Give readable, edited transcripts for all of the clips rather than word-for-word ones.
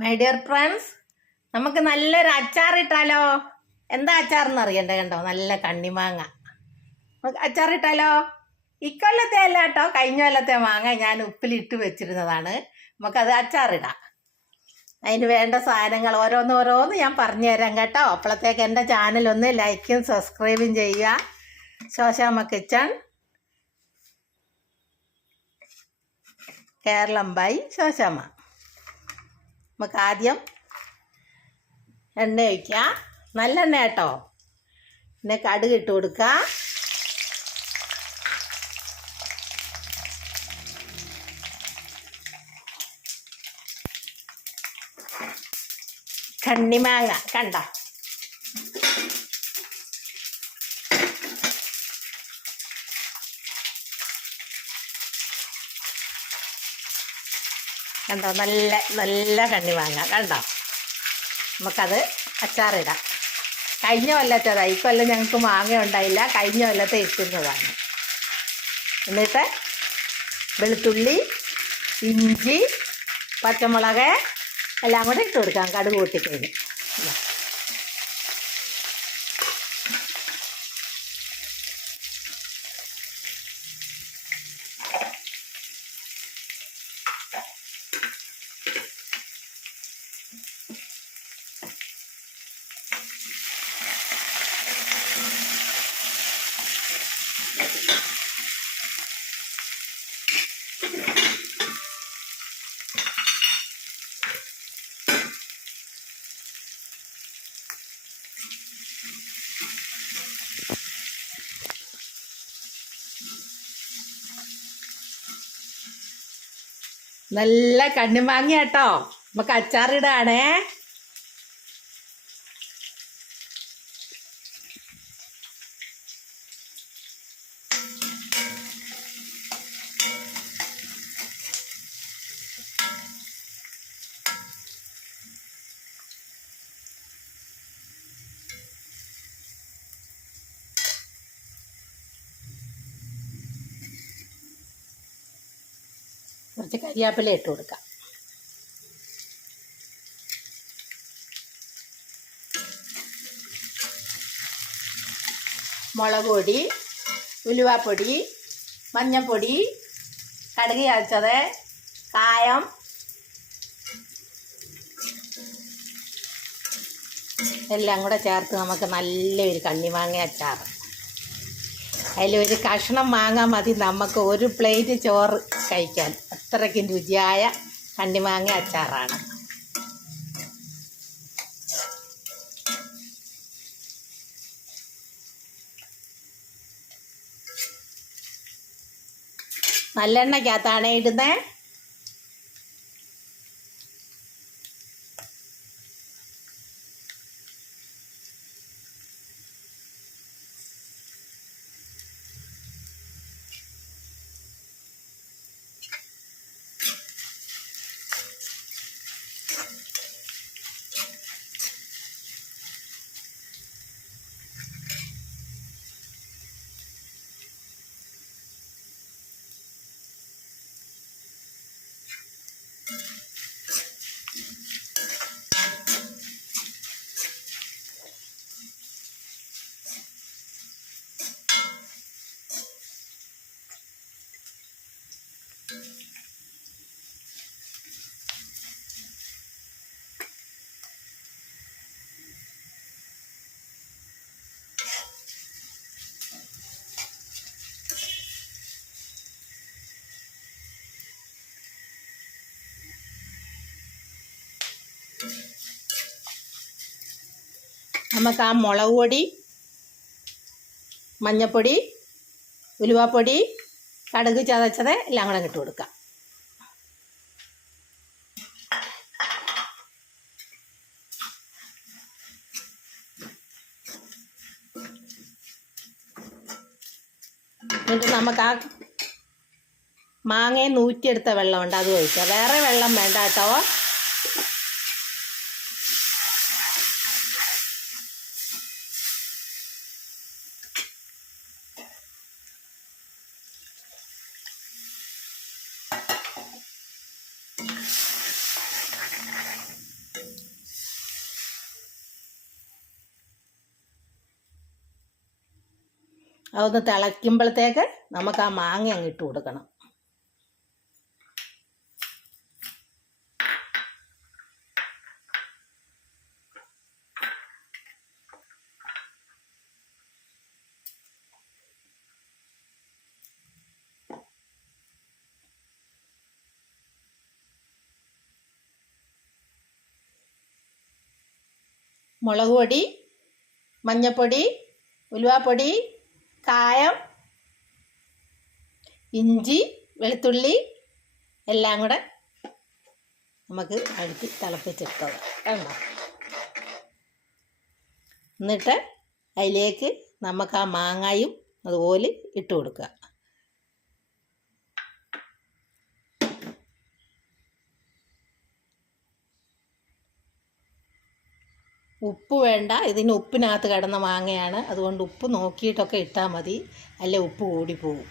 My dear friends, നമുക്ക് നല്ലൊരു അച്ചാർ ഇട്ടാലോ? എന്താ അച്ചാറെന്ന് അറിയണ്ടേ? കണ്ടോ, നല്ല കണ്ണിമാങ്ങ. നമുക്ക് അച്ചാർ ഇട്ടാലോ? ഇക്കൊല്ലത്തെ അല്ല കേട്ടോ, കഴിഞ്ഞ കൊല്ലത്തെ മാങ്ങ ഞാൻ ഉപ്പിലിട്ട് വെച്ചിരുന്നതാണ്. നമുക്കത് അച്ചാറിടാം. അതിന് വേണ്ട സാധനങ്ങൾ ഓരോന്ന് ഞാൻ പറഞ്ഞു തരാം കേട്ടോ. അപ്പോഴത്തേക്ക് എൻ്റെ ചാനലൊന്ന് ലൈക്കും സബ്സ്ക്രൈബും ചെയ്യുക. Shoshamma kitchen, Keralam by Shoshamma. നമുക്ക് ആദ്യം എണ്ണ ഒഴിക്കുക, നല്ലെണ്ണ കേട്ടോ. പിന്നെ കടുക് ഇട്ട് കൊടുക്കുക. കണ്ണിമാങ്ങ കണ്ടോ, കണ്ടോ, നല്ല നല്ല കണ്ണിമാങ്ങ കണ്ടോ. നമുക്കത് അച്ചാറിടാം. കഴിഞ്ഞ കൊല്ലത്തേതാണ്, ഈ കൊല്ലം ഞങ്ങൾക്ക് മാങ്ങ ഉണ്ടായില്ല. കഴിഞ്ഞ കൊല്ലത്തെ ഇട്ടുന്നതാണ്. എന്നിട്ട് വെളുത്തുള്ളി, ഇഞ്ചി, പച്ചമുളക് എല്ലാം കൂടെ ഇട്ട് കൊടുക്കാം. കടുക് പൊട്ടിക്കഴിഞ്ഞ് നല്ല കണ്ണിമാങ്ങ കേട്ടോ. നമുക്ക് അച്ചാറിടാണേ. കുറച്ച് കരിയാപ്പില ഇട്ട് കൊടുക്കാം. മുളക് പൊടി, ഉലുവാപ്പൊടി, മഞ്ഞൾപ്പൊടി, കടുക് ചതച്ചത്, കായം, എല്ലാം കൂടെ ചേർത്ത് നമുക്ക് നല്ലൊരു കണ്ണിമാങ്ങ അച്ചാർ. അതിലൊരു കഷ്ണം മാങ്ങ മതി നമുക്ക് ഒരു പ്ലേറ്റ് ചോറ് കഴിക്കാൻ. അത്രയ്ക്കും രുചിയായ കണ്ണിമാങ്ങ അച്ചാറാണ്. നല്ലെണ്ണയ്ക്കകത്താണ് ഇടുന്നത്. നമുക്ക് ആ മുളക് പൊടി, മഞ്ഞൾപ്പൊടി, ഉലുവാപ്പൊടി, കടുക് ചതച്ചത് എല്ലാം കൂടെ ഇട്ട് കൊടുക്കാം. എന്നിട്ട് നമുക്ക് ആ മാങ്ങയെ നൂറ്റിയെടുത്ത വെള്ളമുണ്ട്, അത് ഒഴിക്കാം. വേറെ വെള്ളം വേണ്ട കേട്ടോ. അതൊന്ന് തിളയ്ക്കുമ്പോഴത്തേക്ക് നമുക്ക് ആ മാങ്ങ അങ്ങ് ഇട്ട് കൊടുക്കണം. മുളക് പൊടി, മഞ്ഞൾപ്പൊടി, ഉലുവാപ്പൊടി, കായം, ഇഞ്ചി, വെളുത്തുള്ളി എല്ലാം കൂടെ നമുക്ക് അടുത്ത് തിളപ്പിച്ചെടുത്തത് വേണ്ട. എന്നിട്ട് അതിലേക്ക് നമുക്ക് ആ മാങ്ങായും അതുപോലെ ഇട്ട് കൊടുക്കുക. ഉപ്പ് വേണ്ട, ഇതിന് ഉപ്പിനകത്ത് കിടന്ന മാങ്ങയാണ്. അതുകൊണ്ട് ഉപ്പ് നോക്കിയിട്ടൊക്കെ ഇട്ടാൽ മതി, അല്ലെ ഉപ്പ് കൂടിപ്പോവും.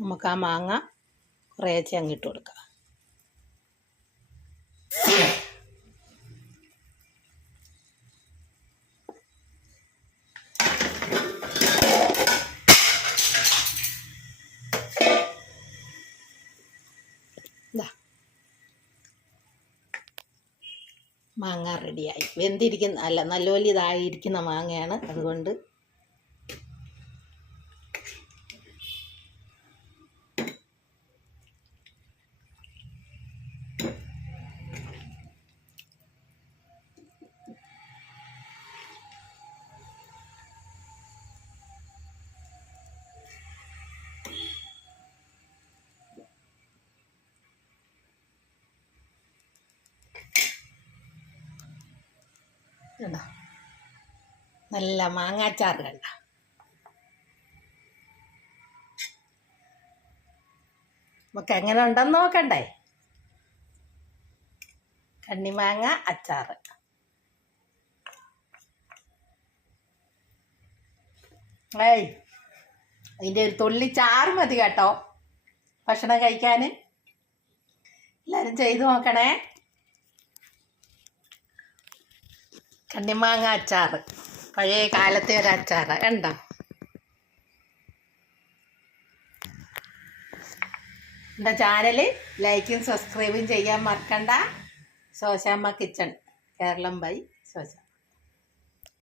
നമുക്ക് ആ മാങ്ങ കുറേശ്ശെ അങ്ങിട്ട് കൊടുക്കാം. മാങ്ങ റെഡിയായി. വെന്തിരിക്കുന്ന അല്ല, നല്ലപോലെ ഇതായിരിക്കുന്ന മാങ്ങയാണ്. അതുകൊണ്ട് കണ്ടോ, നല്ല മാങ്ങാച്ചാറ് കണ്ട. നമുക്ക് എങ്ങനെ ഉണ്ടെന്ന് നോക്കണ്ടേ? കണ്ണിമാങ്ങ അച്ചാറ്. ഏയ്, അതിൻ്റെ ഒരു തുള്ളി ചാറ് മതി കേട്ടോ ഭക്ഷണം കഴിക്കാൻ. എല്ലാവരും ചെയ്തു നോക്കണേ. കണ്ണിമാങ്ങ അച്ചാറ്, പഴയ കാലത്തെ ഒരു അച്ചാറ് കണ്ടോ. എൻ്റെ ചാനൽ ലൈക്കും സബ്സ്ക്രൈബും ചെയ്യാൻ മറക്കണ്ട. Shoshamma kitchen, Keralam by Shosha.